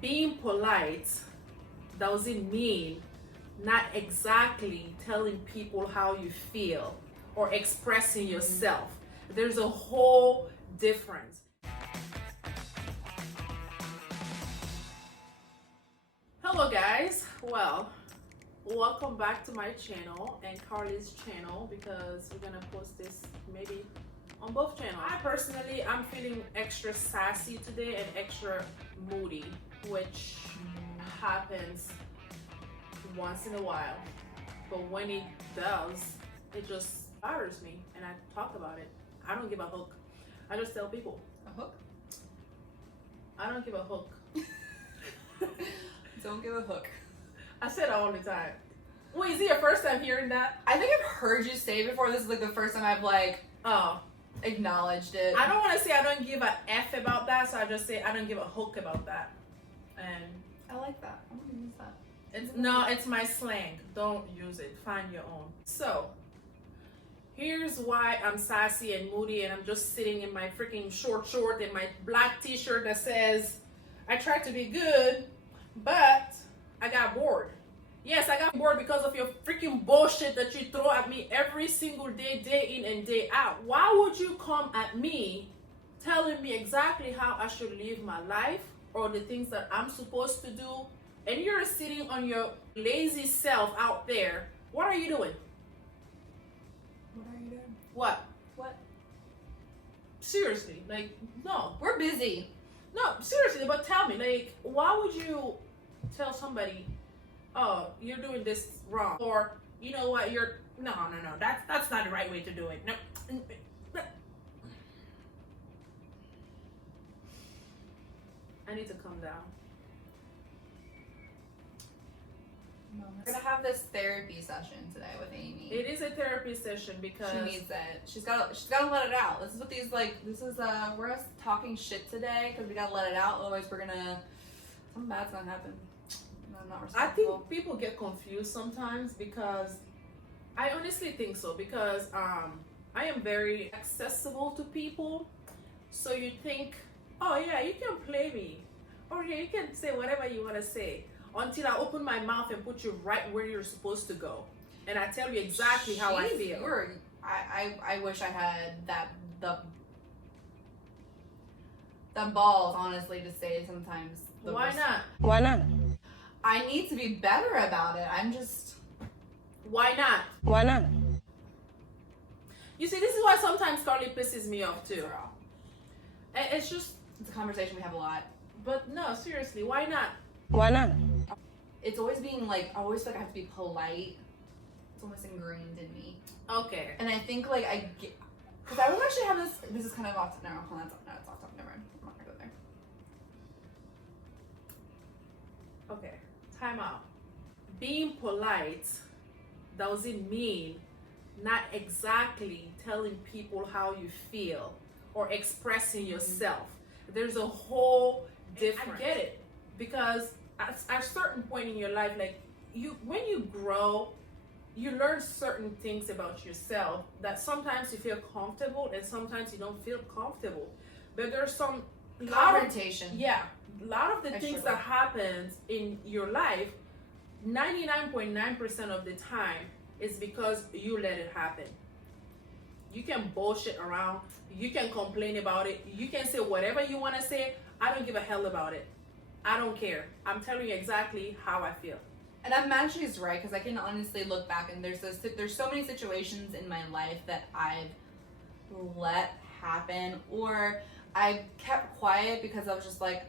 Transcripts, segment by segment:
being polite doesn't mean not exactly telling people how you feel or expressing yourself. There's a whole difference. Hello guys, well, welcome back to my channel and Carly's channel, because we're gonna post this maybe on both channels. I'm feeling extra sassy today and extra moody, which happens once in a while, but when it does, it just bothers me and I talk about it. I don't give a hook. I just tell people. A hook? I don't give a hook. Don't give a hook. I say that all the time. Wait, is it your first time hearing that? I think I've heard you say it before. This is like the first time I've acknowledged it. I don't want to say I don't give a F about that, so I just say I don't give a hook about that. And I like that. I'm gonna use that. It's my slang. Don't use it. Find your own. So here's why I'm sassy and moody, and I'm just sitting in my freaking short and my black t-shirt that says I tried to be good, but I got bored. Yes, I got bored because of your freaking bullshit that you throw at me every single day, day in and day out. Why would you come at me telling me exactly how I should live my life or the things that I'm supposed to do, and you're sitting on your lazy self out there? What are you doing? What are you doing? What? What? Seriously, like, no. We're busy. No, seriously, but tell me, like, why would you tell somebody, oh, you're doing this wrong, or you know what, no, that's not the right way to do it. No. I need to calm down. We're gonna have this therapy session today with Amy. It is a therapy session because she needs it. She's gotta let it out. This is what we're us talking shit today because we gotta let it out. Otherwise, something bad's gonna happen. I'm not I responsible. think people get confused sometimes, because I honestly think so, because I am very accessible to people. So you think, oh yeah, you can play me, or yeah, you can say whatever you want to say, until I open my mouth and put you right where you're supposed to go, and I tell you exactly how I feel. I wish I had the balls, honestly, to say sometimes. Why not? Why not? I need to be better about it. Why not? Why not? You see, this is why sometimes Carly pisses me off too. It's a conversation we have a lot. But no, seriously, why not? Why not? It's always being like, I always feel like I have to be polite. It's almost ingrained in me. Okay. And I think like because I would actually have this is kind of off. No, hold on, it's off topic. Never mind. I'm not gonna go there. Okay. Time out. Being polite doesn't mean not exactly telling people how you feel or expressing yourself. There's a whole difference. I get it, because at a certain point in your life, like when you grow, you learn certain things about yourself that sometimes you feel comfortable and sometimes you don't feel comfortable. But there's some confrontation. A lot of the things that happens in your life, 99.9% of the time, is because you let it happen. You can bullshit around, you can complain about it, you can say whatever you want to say. I don't give a hell about it. I don't care. I'm telling you exactly how I feel. And I'm mad she's right, because I can honestly look back and there's so many situations in my life that I've let happen, or I kept quiet because I was just like,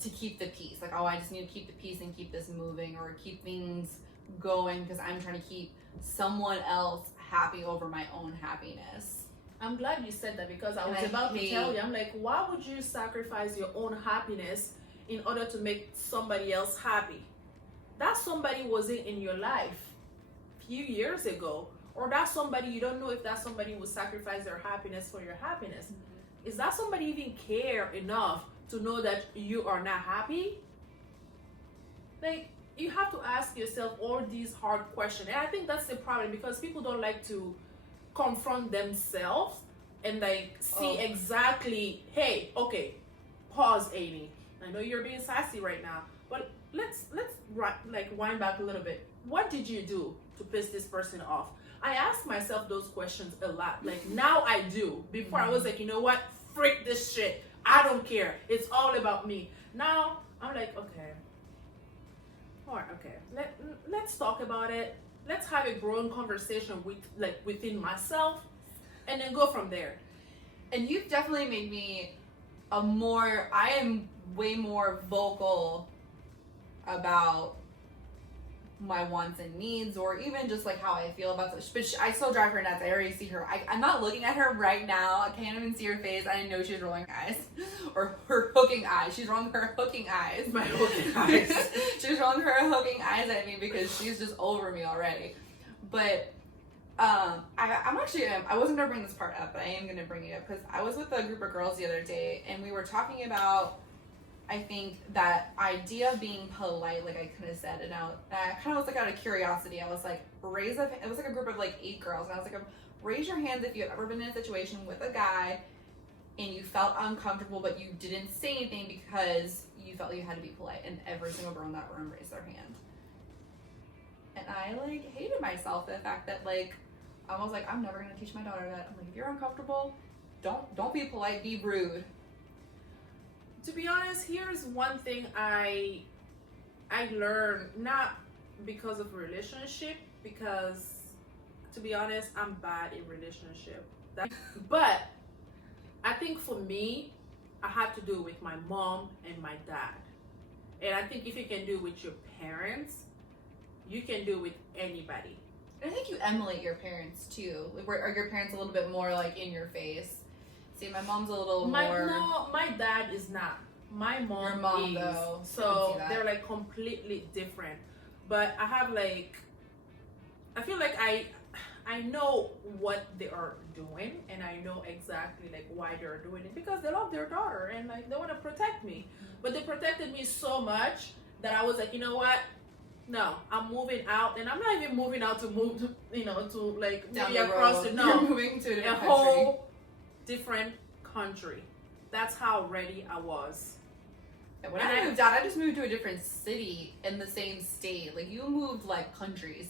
to keep the peace. Like, oh, I just need to keep the peace and keep this moving, or keep things going because I'm trying to keep someone else happy over my own happiness. I'm glad you said that, because I was about to tell you, I'm like, why would you sacrifice your own happiness in order to make somebody else happy? That somebody wasn't in your life a few years ago, or that somebody, you don't know if that somebody would sacrifice their happiness for your happiness. Is that somebody even care enough to know that you are not happy? Like, you have to ask yourself all these hard questions. And I think that's the problem, because people don't like to confront themselves and like see exactly, hey, okay, pause, Amy. I know you're being sassy right now, but let's like wind back a little bit. What did you do to piss this person off? I ask myself those questions a lot. Like now I do. Before I was like, you know what? Freak this shit. I don't care. It's all about me. Now I'm like, okay. All right, okay. Let's talk about it. Let's have a grown conversation within myself, and then go from there. And you've definitely made me I am way more vocal about my wants and needs, or even just like how I feel about this. But I still drive her nuts. I already see her. I'm not looking at her right now. I can't even see her face. I know she's rolling eyes, or her hooking eyes. She's rolling her hooking eyes. My hooking eyes. She's rolling her hooking eyes at me because she's just over me already. But I wasn't gonna bring this part up, but I am gonna bring it up because I was with a group of girls the other day, and we were talking about, I think, that idea of being polite, like I kind of said, and I kind of was like out of curiosity. I was like, it was like a group of like 8 girls, and I was like, raise your hands if you've ever been in a situation with a guy and you felt uncomfortable, but you didn't say anything because you felt like you had to be polite. And every single girl in that room raised their hand. And I like hated myself, the fact that like, I was like, I'm never gonna teach my daughter that. I'm like, if you're uncomfortable, don't be polite, be rude. To be honest, here's one thing I learned, not because of relationship, because to be honest, I'm bad in relationship. But I think for me, I had to do it with my mom and my dad. And I think if you can do it with your parents, you can do it with anybody. And I think you emulate your parents too. Like, are your parents a little bit more like in your face? See, my mom's a little more. No, my dad is not. My mom, your mom is. Though. So they're like completely different. But I have like, I feel like I know what they are doing, and I know exactly like why they're doing it, because they love their daughter and like they want to protect me. But they protected me so much that I was like, you know what? No, I'm moving out, and I'm not even moving out to move to, to like down maybe the across road. the no, You're moving to a different country. whole different country. That's how ready I was. And when I moved out, I just moved to a different city in the same state. Like, you moved like countries.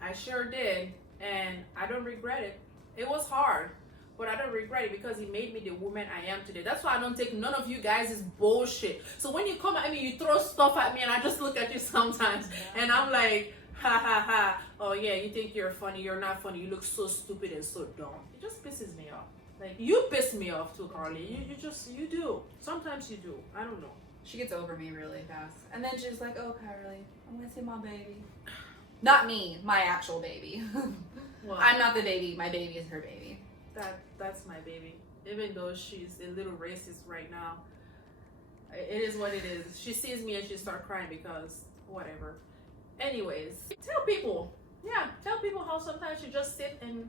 I sure did, and I don't regret it. It was hard, but I don't regret it because he made me the woman I am today. That's why I don't take none of you guys' bullshit. So when you come at me, you throw stuff at me, and I just look at you sometimes, and I'm like, ha ha ha. Oh yeah, you think you're funny? You're not funny. You look so stupid and so dumb. It just pisses me off. Like, you piss me off too, Carly. You do. Sometimes you do. I don't know. She gets over me really fast, and then she's like, "Oh, Carly, I'm gonna see my baby." Not me, my actual baby. Well, I'm not the baby. My baby is her baby. That's my baby. Even though she's a little racist right now, it is what it is. She sees me and she starts crying because whatever. Anyways, tell people how sometimes you just sit and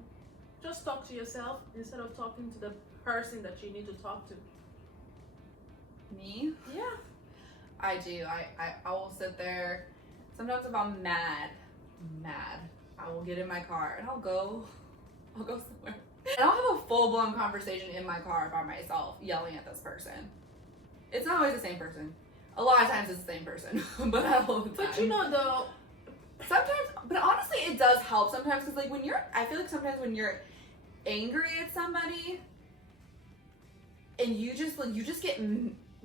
just talk to yourself instead of talking to the person that you need to talk to. Me? Yeah. I do. I will sit there. Sometimes if I'm mad, I will get in my car and I'll go somewhere. And I'll have a full-blown conversation in my car by myself, yelling at this person. It's not always the same person. A lot of times it's the same person, but not all the time. But though, sometimes, but honestly, it does help sometimes, because like I feel like sometimes when you're angry at somebody and you just get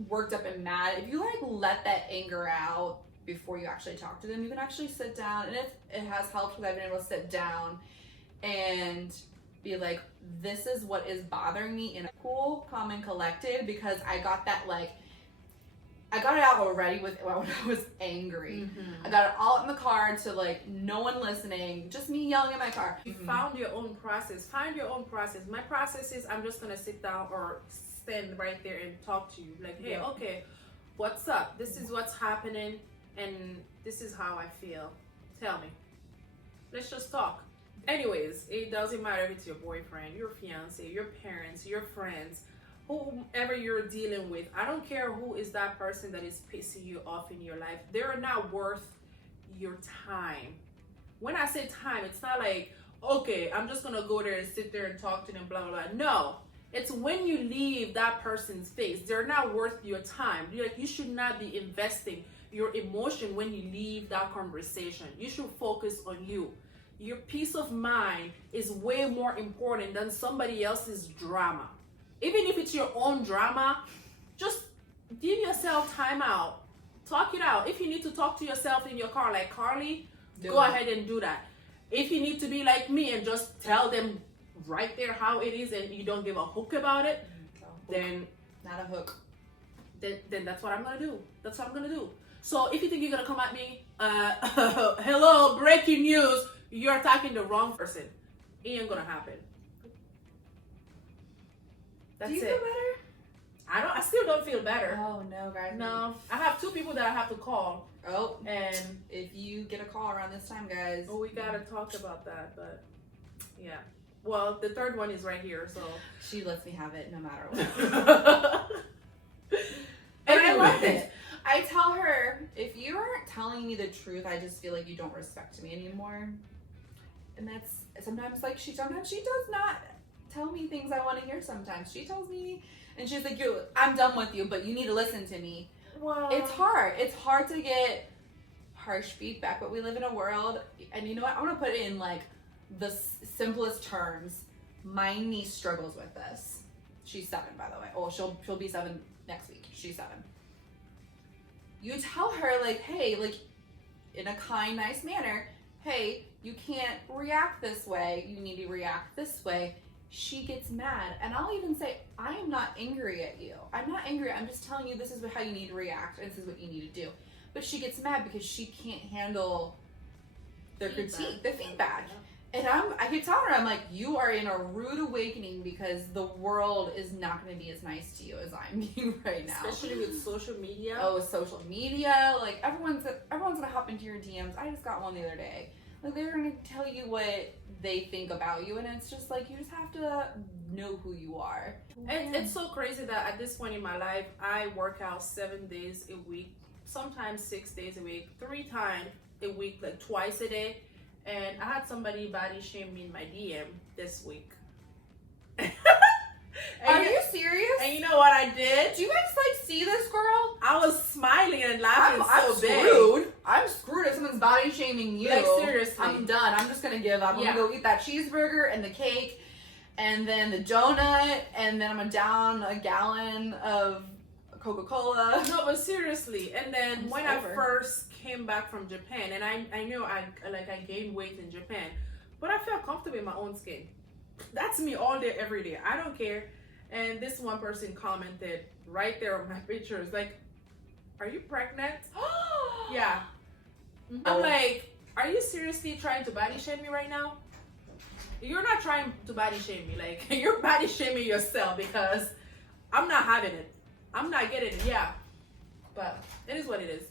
worked up and mad, if you like let that anger out before you actually talk to them, you can actually sit down, and it has helped because I've been able to sit down and be like, this is what is bothering me in a cool, calm, and collected, because I got it out already when I was angry. Mm-hmm. I got it all in the car to like no one listening, just me yelling in my car. You found your own process. Find your own process. My process is I'm just gonna sit down or stand right there and talk to you. Like, hey, okay, what's up? This is what's happening, and this is how I feel. Tell me. Let's just talk. Anyways, it doesn't matter if it's your boyfriend, your fiance, your parents, your friends, whoever you're dealing with. I don't care who is that person that is pissing you off in your life. They're not worth your time. When I say time, it's not like, okay, I'm just gonna go there and sit there and talk to them, blah blah blah. No, It's when you leave that person's face, they're not worth your time. You should not be investing your emotion when you leave that conversation. You should focus on you. Your peace of mind is way more important than somebody else's drama. Even if it's your own drama, just give yourself time out. Talk it out. If you need to talk to yourself in your car like Carly, go ahead and do that. If you need to be like me and just tell them right there how it is and you don't give a hook about it, then not a hook. Then that's what I'm gonna do. That's what I'm gonna do. So if you think you're gonna come at me, hello, breaking news, you're attacking the wrong person. It ain't gonna happen. That's Do you it. feel better? I still don't feel better. Oh no, guys. No. I have 2 people that I have to call. Oh, And if you get a call around this time, guys. we gotta talk about that, but yeah. Well, the third one is right here, so She lets me have it no matter what. And I love it. I tell her, if you aren't telling me the truth, I just feel like you don't respect me anymore. And that's sometimes she does not tell me things I want to hear sometimes. She tells me, and she's like, I'm done with you, but you need to listen to me. Well, It's hard. It's hard to get harsh feedback, but we live in a world, and you know what? I want to put it in like the simplest terms. My niece struggles with this. She's 7, by the way. Oh, she'll be 7 next week. She's 7. You tell her like, hey, like in a kind, nice manner, hey, you can't react this way. You need to react this way. She gets mad, and I'll even say, I am not angry at you. I'm not angry. I'm just telling you this is how you need to react, and this is what you need to do. But she gets mad because she can't handle the critique, the feedback. And I keep telling her, I'm like, you are in a rude awakening because the world is not going to be as nice to you as I'm being right now. Especially with social media. Oh, social media. Like, everyone's going to hop into your DMs. I just got one the other day. Like, they're going to tell you what they think about you, and it's just like, you just have to know who you are. It's so crazy that at this point in my life, I work out 7 days a week, sometimes 6 days a week, 3 times a week, like twice a day. And I had somebody body shame me in my DM this week. Are you serious? And you know what I did? Do you guys like see this girl? I was smiling and laughing I'm so big. screwed. I'm screwed if someone's body shaming you. Like, seriously. I'm done. I'm just gonna give up. I'm Yeah. gonna go eat that cheeseburger and the cake and then the donut, and then I'm gonna down a gallon of Coca-Cola. No, but seriously. And then I'm when sober. I first came back from Japan, and I knew I gained weight in Japan, but I felt comfortable in my own skin. That's me all day, every day. I don't care. And this one person commented right there on my pictures, like, are you pregnant? Yeah. I'm like, are you seriously trying to body shame me right now? You're not trying to body shame me. Like, you're body shaming yourself because I'm not having it. I'm not getting it. Yeah. But it is what it is.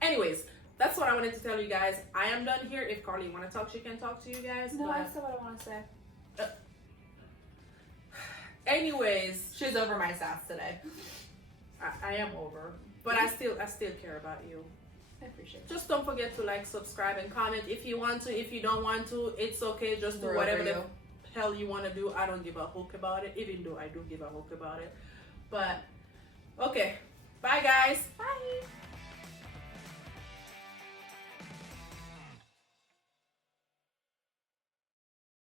Anyways, that's what I wanted to tell you guys. I am done here. If Carly want to talk, she can talk to you guys. No, but I said what I want to say. anyways, She's over my sass today. I am over. But I still care about you. I appreciate it. Just don't forget to like, subscribe, and comment if you want to. If you don't want to, it's okay. Just do We're whatever over the hell you want to do. I don't give a hook about it, even though I do give a hook about it. But okay, bye guys. Bye.